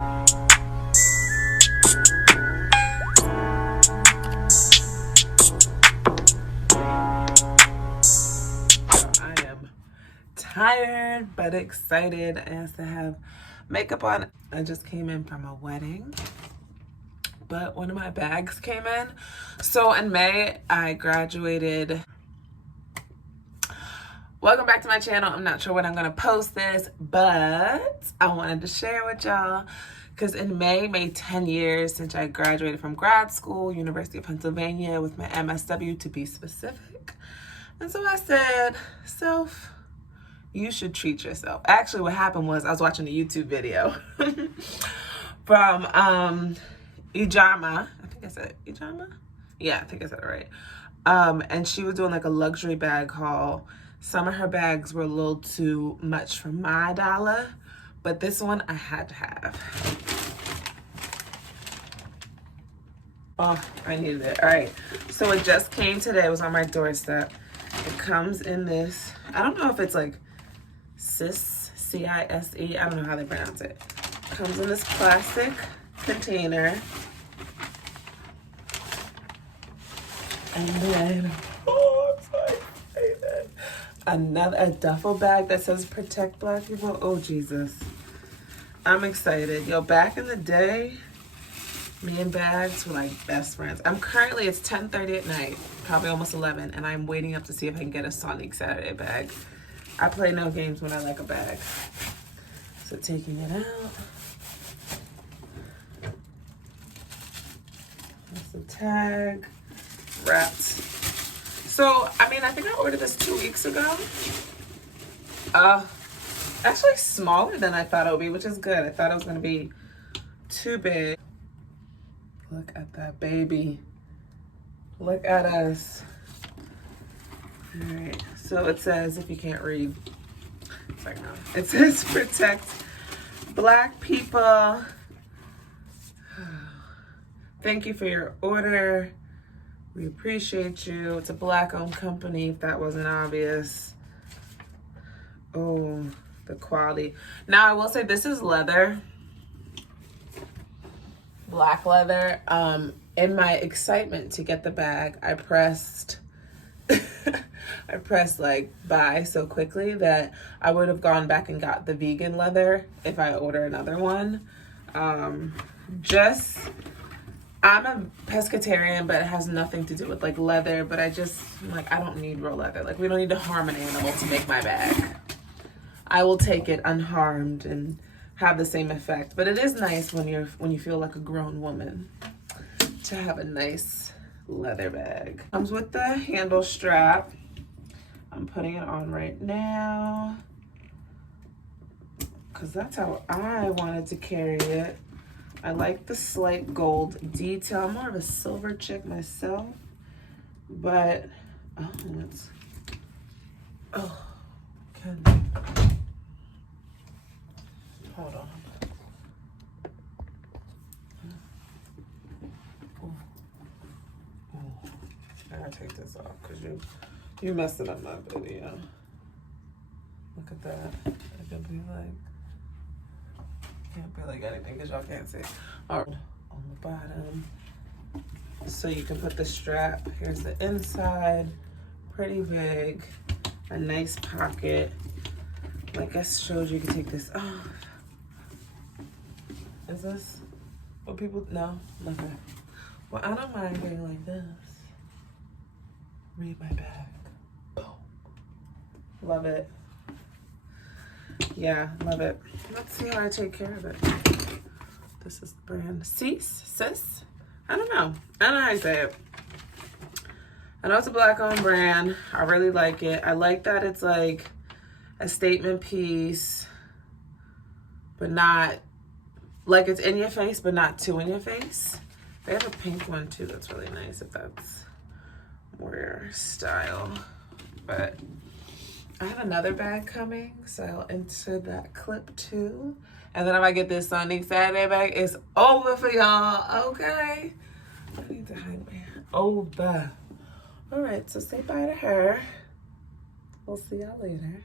Tired but excited. I have to have makeup on. I just came in from a wedding, but one of my bags came in. So in May, I graduated. Welcome back to my channel. I'm not sure when I'm gonna post this, but I wanted to share with y'all because in May made 10 years since I graduated from grad school, University of Pennsylvania, with my MSW to be specific. And so I said, self, you should treat yourself. Actually, what happened was I was watching a YouTube video from Ijama. I think I said Ijama? Yeah, I think I said it right. And she was doing like a luxury bag haul. Some of her bags were a little too much for my dollar, but this one I had to have. Oh, I needed it. All right, so it just came today. It was on my doorstep. It comes in this, I don't know if it's like CISE, C-I-S-E, I don't know how they pronounce it. Comes in this plastic container. And then, oh, I'm so excited. A duffel bag that says protect Black people. Oh, Jesus. I'm excited. Yo, back in the day, me and bags were like best friends. It's 10:30 at night, probably almost 11, and I'm waiting up to see if I can get a Sonique Saturday bag. I play no games when I like a bag. So taking it out. That's the tag. Wrapped. So, I mean, I think I ordered this 2 weeks ago. Actually smaller than I thought it would be, which is good. I thought it was going to be too big. Look at that baby. Look at us. All right, so it says, if you can't read, it's like, no. It says protect Black people. Thank you for your order. We appreciate you. It's a Black-owned company, if that wasn't obvious. Oh, the quality. Now, I will say this is leather. Black leather. In my excitement to get the bag, I pressed like buy so quickly that I would have gone back and got the vegan leather if I order another one. I'm a pescatarian, but it has nothing to do with like leather, but I don't need real leather. Like, we don't need to harm an animal to make my bag. I will take it unharmed and have the same effect. But it is nice when you feel like a grown woman to have a nice leather bag. Comes with the handle strap. I'm putting it on right now because that's how I wanted to carry it. I like the slight gold detail. I'm more of a silver chick myself, but hold on. I gotta take this off because you messed it up my video. Look at that. I can be like, can't be like anything because y'all can't see. All right, on the bottom. So you can put the strap. Here's the inside. Pretty big. A nice pocket. Like I showed you, you can take this off. Is this what people, no? Okay. Well, I don't mind getting like this. Read my bag. Boom. Love it. Yeah, love it. Let's see how I take care of it. This is the brand CISE. I don't know how you say it. I know it's a Black-owned brand. I really like it. I like that it's like a statement piece, but not like it's in your face, but not too in your face. They have a pink one too that's really nice if that's more your style. But I have another bag coming, so I'll insert that clip too. And then if I get this Sonique Saturday bag, it's over for y'all, okay? I need to hide my over. All right, so say bye to her. We'll see y'all later.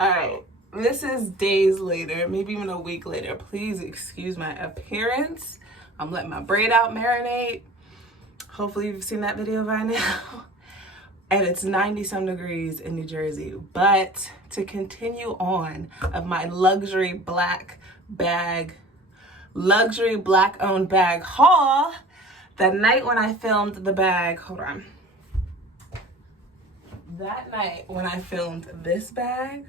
All right, this is days later, maybe even a week later. Please excuse my appearance. I'm letting my braid out marinate. Hopefully you've seen that video by now. And it's 90-some degrees in New Jersey. But to continue on of my luxury black owned bag haul, the night when I filmed the bag, hold on. That night when I filmed this bag,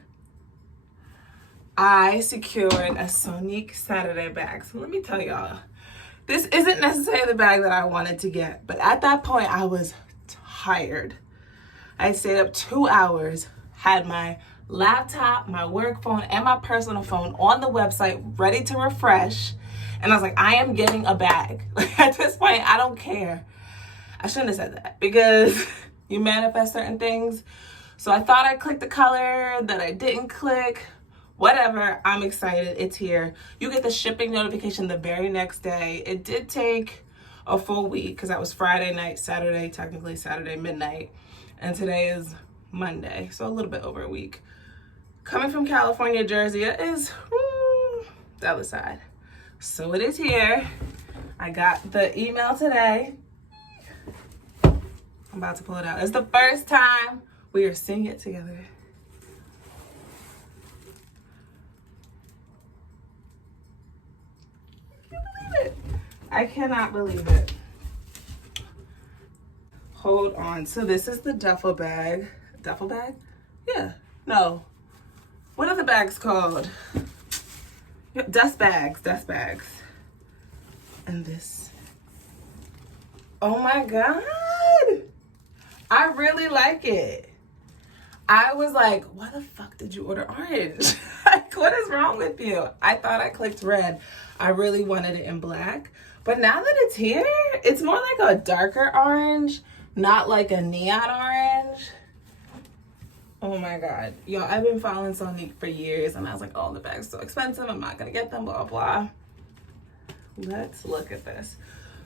I secured a Sonique Saturday bag. So let me tell y'all, this isn't necessarily the bag that I wanted to get, but at that point I was tired. I stayed up 2 hours, had my laptop, my work phone, and my personal phone on the website ready to refresh. And I was like, I am getting a bag. Like, at this point, I don't care. I shouldn't have said that because you manifest certain things. So I thought I clicked the color that I didn't click. Whatever, I'm excited. It's here. You get the shipping notification the very next day. It did take a full week because that was Friday night, Saturday, technically Saturday midnight. And today is Monday, so a little bit over a week. Coming from California, Jersey, it is the other side. So it is here. I got the email today. I'm about to pull it out. It's the first time we are seeing it together. I cannot believe it. Hold on. So this is the duffel bag. Duffel bag? Yeah. No. What are the bags called? Dust bags. Dust bags. And this. Oh my God. I really like it. I was like, why the fuck did you order orange? Like, what is wrong with you? I thought I clicked red. I really wanted it in black. But now that it's here, it's more like a darker orange, not like a neon orange. Oh my God. Yo, I've been following Sonique for years and I was like, oh, the bag's so expensive. I'm not gonna get them, blah, blah. Let's look at this.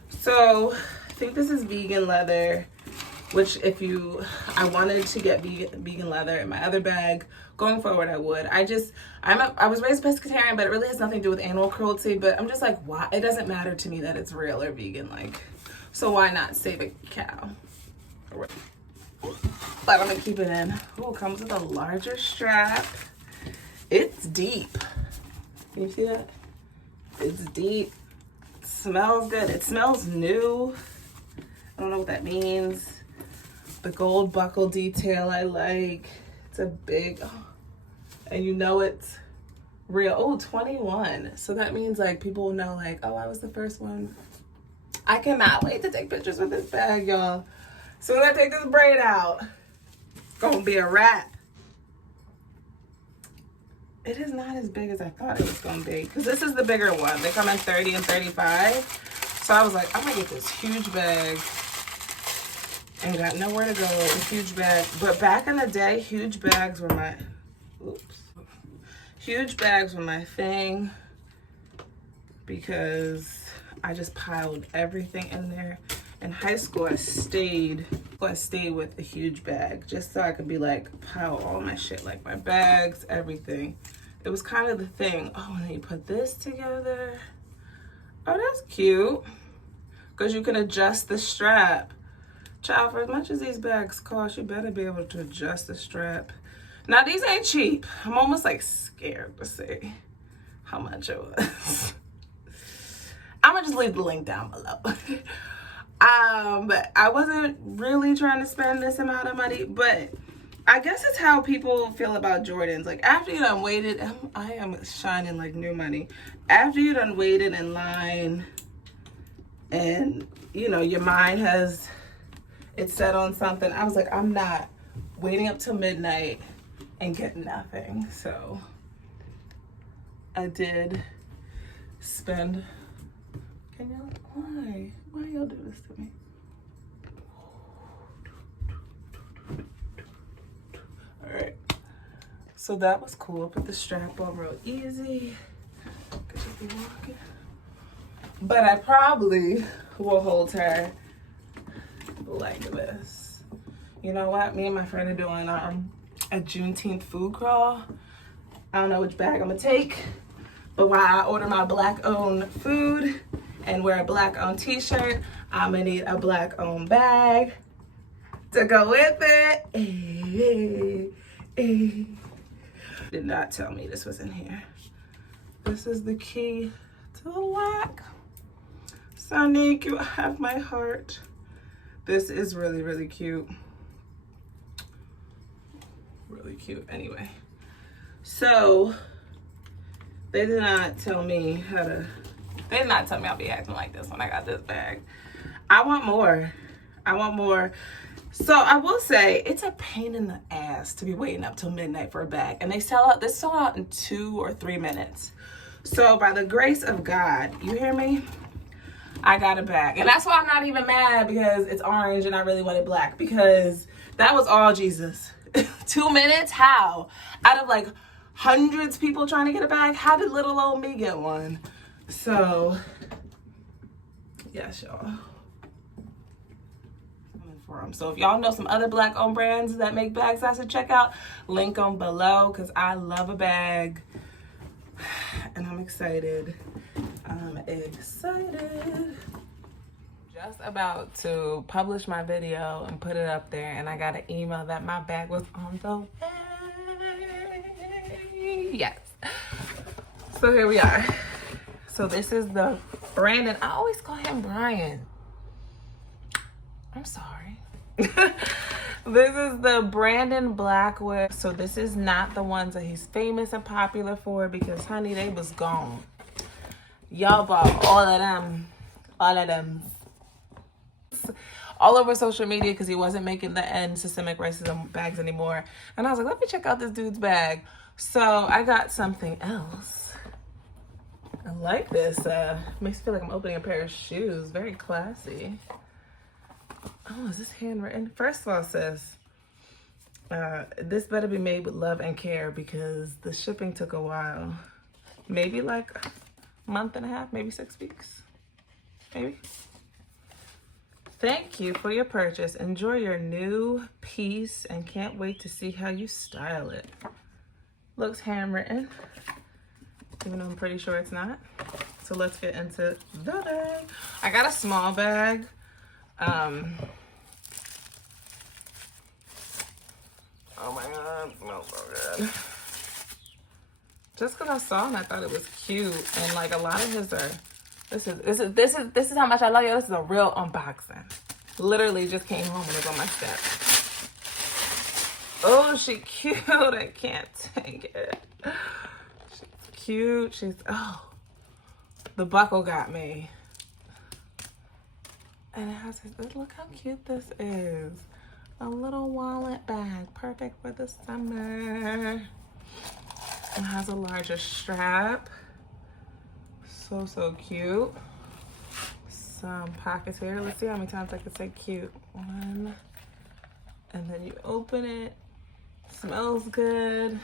So I think this is vegan leather, which I wanted to get vegan leather in my other bag. Going forward, I would. I was raised pescatarian, but it really has nothing to do with animal cruelty. But I'm just like, why? It doesn't matter to me that it's real or vegan. Like, so why not save a cow? But I'm gonna keep it in. Oh, it comes with a larger strap. It's deep. Can you see that? It's deep. It smells good. It smells new. I don't know what that means. The gold buckle detail I like. It's a big, and you know it's real. Oh, 21. So that means like people will know like, oh, I was the first one. I cannot wait to take pictures with this bag, y'all. Soon as I take this braid out, it's gonna be a wrap. It is not as big as I thought it was gonna be because this is the bigger one. They come in 30 and 35. So I was like, I'm gonna get this huge bag. And got nowhere to go with a huge bag. But back in the day, huge bags were my, huge bags were my thing because I just piled everything in there. In high school, I stayed with a huge bag just so I could be like, pile all my shit, like my bags, everything. It was kind of the thing. Oh, and then you put this together. Oh, that's cute. Because you can adjust the strap. Child, for as much as these bags cost, you better be able to adjust the strap. Now, these ain't cheap. I'm almost like scared to say how much it was. I'm gonna just leave the link down below. But I wasn't really trying to spend this amount of money, but I guess it's how people feel about Jordans. Like after you done waited, I am shining like new money. After you done waited in line and you know, your mind has, it's set on something. I was like, I'm not waiting up till midnight and get nothing. So I did spend, can y'all, why y'all do this to me? All right, so that was cool. Put the strap on real easy. Could just be walking. But I probably will hold her like this. You know what? Me and my friend are doing a Juneteenth food crawl. I don't know which bag I'm gonna take, but while I order my black owned food and wear a black owned t-shirt, I'm gonna need a black owned bag to go with it. Did not tell me this was in here. This is the key to the lock. Sonique, you have my heart. This is really, really cute. Really cute. Anyway, so they did not tell me I'll be acting like this when I got this bag. I want more. So I will say it's a pain in the ass to be waiting up till midnight for a bag, and they sell out in 2 or 3 minutes. So by the grace of God, you hear me? I got a bag. And that's why I'm not even mad because it's orange and I really wanted black, because that was all Jesus. 2 minutes? How? Out of like hundreds of people trying to get a bag, how did little old me get one? So, yes, y'all. So if y'all know some other black owned brands that make bags I should check out, link them below, because I love a bag and I'm excited. Just about to publish my video and put it up there, and I got an email that my bag was on the way. Yes. So here we are. So this is the Brandon. I always call him Brian. I'm sorry. This is the Brandon Blackwood. So this is not the ones that he's famous and popular for, because honey, they was gone. Y'all bought all of them all over social media because he wasn't making the end systemic racism bags anymore. And I was like, let me check out this dude's bag. So I got something else. I like this. Makes me feel like I'm opening a pair of shoes. Very classy. Oh, is this handwritten? First of all, sis, this better be made with love and care, because the shipping took a while. Maybe like a month and a half, maybe 6 weeks. Maybe. Thank you for your purchase. Enjoy your new piece and can't wait to see how you style it. Looks handwritten, even though I'm pretty sure it's not. So let's get into the bag. I got a small bag. Oh my God, it smells so good. Just because I saw him, I thought it was cute. And like a lot of his are, this is how much I love you. This is a real unboxing. Literally just came home and was on my step. Oh, she cute. I can't take it. She's cute. Oh, the buckle got me. And it has this, look how cute this is. A little wallet bag, perfect for the summer. It has a larger strap. So cute. Some pockets here. Let's see how many times I can say cute. 1. And then you open it. Smells good.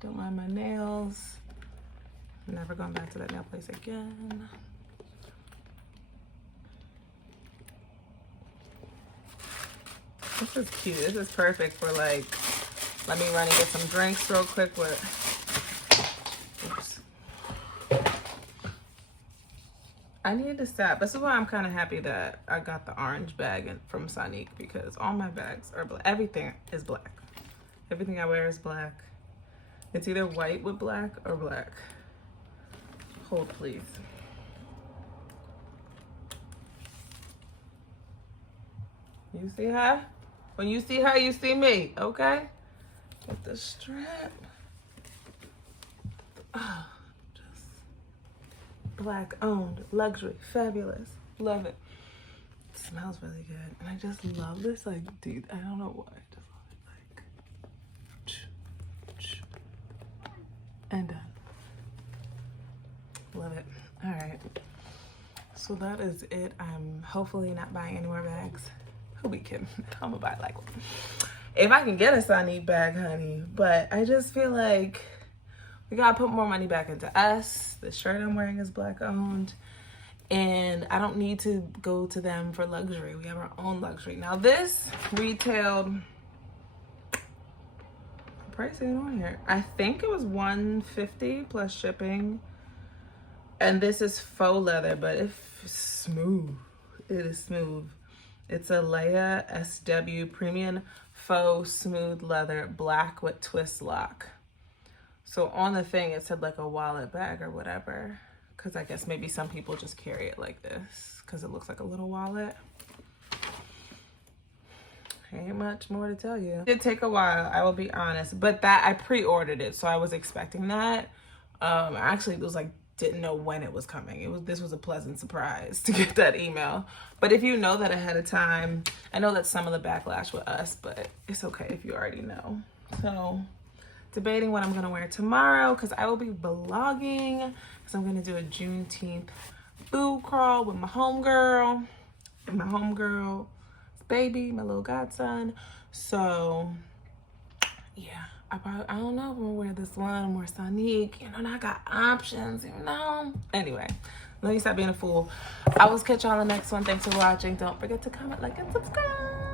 Don't mind my nails. Never going back to that nail place again. This is cute. This is perfect for like, let me run and get some drinks real quick with, oops. I needed to stop. This is why I'm kind of happy that I got the orange bag from Sonique, because all my bags are black. Everything is black. Everything I wear is black. It's either white with black or black. Hold, please. You see her? When you see her, you see me, okay? With the strap. Oh, just black owned, luxury, fabulous. Love it. It smells really good. And I just love this, like, dude, I don't know why. I just love it, like, and done. Love it. All right. So that is it. I'm hopefully not buying any more bags. Who be kidding? I'm gonna buy like one. If I can get a Sonique bag, honey. But I just feel like we gotta put more money back into us. The shirt I'm wearing is black owned. And I don't need to go to them for luxury. We have our own luxury. Now this retailed price ain't on here. I think it was $150 plus shipping. And this is faux leather, but it's smooth. It is smooth. It's a Leia SW premium faux smooth leather, black with twist lock. So on the thing, it said like a wallet bag or whatever. Because I guess maybe some people just carry it like this because it looks like a little wallet. Ain't much more to tell you. It did take a while, I will be honest. But that, I pre-ordered it, so I was expecting that. Actually, it was like, didn't know when it was coming. This was a pleasant surprise to get that email. But if you know that ahead of time, I know that's some of the backlash with us, but it's okay if you already know. So debating what I'm gonna wear tomorrow, because I will be vlogging, because I'm gonna do a Juneteenth boo crawl with my homegirl and my homegirl's baby, my little godson. So yeah, I don't know if I'm gonna wear this one or Sonique, you know, and I got options, you know. Anyway, let me stop being a fool. I will catch y'all on the next one. Thanks for watching. Don't forget to comment, like, and subscribe.